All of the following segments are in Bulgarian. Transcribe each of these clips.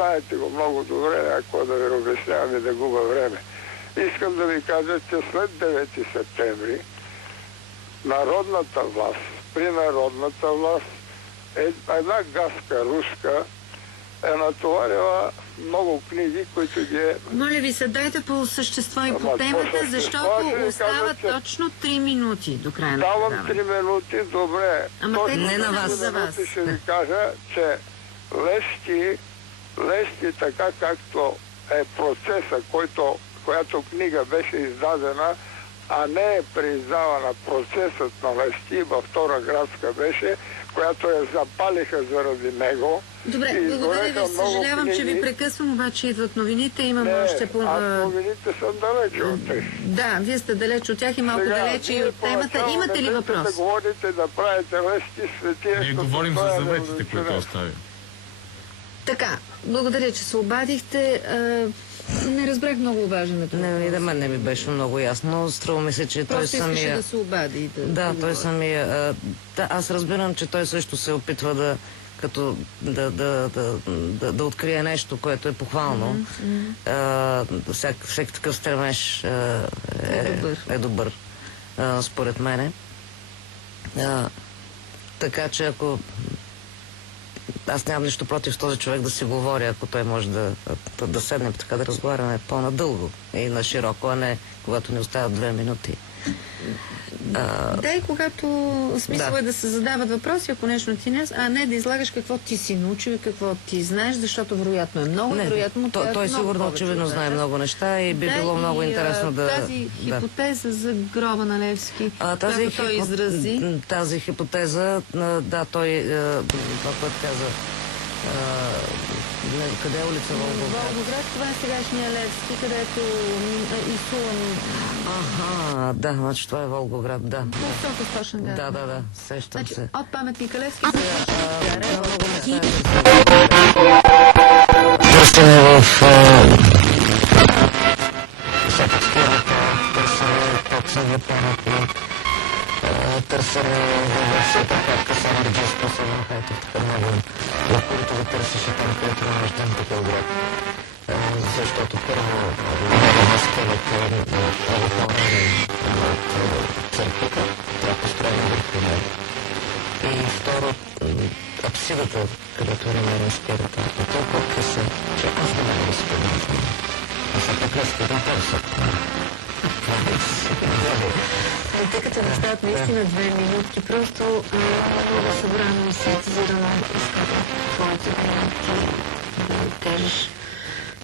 знаете го много добре, ако да ви обяснявам и да губа време. Искам да ви кажа, че след 9 септември народната власт, при народната власт, една газка руска е натоварила много книги, които ги е... Моля ви се, дайте по същество и по темата, защото остава точно 3 минути до края на Давам 3 минути, добре. Ама те не на вас. За вас. Ще ви кажа, че Левски, така както е процеса, която книга беше издадена, а не е преиздавана, процесът на Левски, във Втора градска беше, която я запалиха заради него. Добре, благодаря ви. Съжалявам, че ви прекъсвам, обаче идват новините. Имаме още по... Аз новините съм далеч от тях. Да, вие сте далеч от тях и малко далече и от темата. Имате ли въпрос? Да говорите, да правите Левски светия. Ние говорим за заветите, които оставим. Така, благодаря, че се обадихте. Не разбрах много важен въпрос. Не ми беше много ясно. Струва ми се, че той самия... Просто искаше да се обади. Да, той самия... аз разбирам, че той също се опитва да открие нещо, което е похвално. Всеки такъв стремеж е добър, според мене. Така че ако... Аз нямам нищо против този човек да си говори, ако той може да седнем така да разговаряме по-надълго и на широко, а не когато ни оставят 2 минути. Да, и когато смисъл е да се задават въпроси, ако нещо ти не, а не да излагаш какво ти си научил и какво ти знаеш, защото вероятно е много, вероятно той сигурно очевидно знае много неща и би било много интересно да... Тази хипотеза за гроба на Левски, която той изрази. Тази хипотеза, да, той, това, което каза, къде е улица Волгоград? Волгоград, това е сегашния Левски, където изсувам... Аха, да, значи това е Волгоград, да. Високо точно, да. Да, сещам се. От паметника Левски търсене в сапатскирата, търсене точно памет, търсене във версията как Самарджийско се върхайте в Търнавън, в които го търсеше там, където не можем такъв град. Защото първо на скелета православен от църквата, това построена върху него. И второ, апсидата, където е намерен скелета, е толкова къса, че аз не мога да се подържам. А са така скелета търсят. Тъй като не стават наистина 2 минутки, просто много събрано и синтезирано иска твоите минутки да кажеш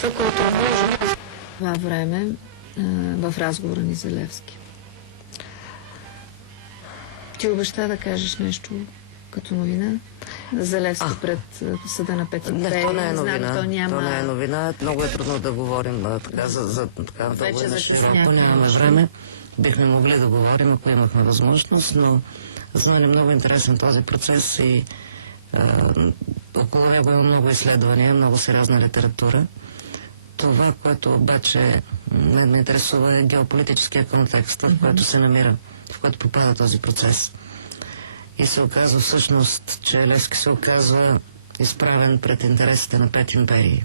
това, което е нужно това време в разговора ни за Левски. Ти обеща да кажеш нещо като новина за Левски пред съда на 5 май. Не, то не е новина. То не е новина. Много е трудно да говорим така за така дълго и нашето нямаме време. Бихме могли да говорим, ако имахме възможност, но знали много интересен този процес и около него има много изследвания, много сериозна литература. Това, което обаче ме интересува е геополитическия контекст, в който се намира, в който попада този процес. И се оказва всъщност, че Левски се оказва изправен пред интересите на 5 империи.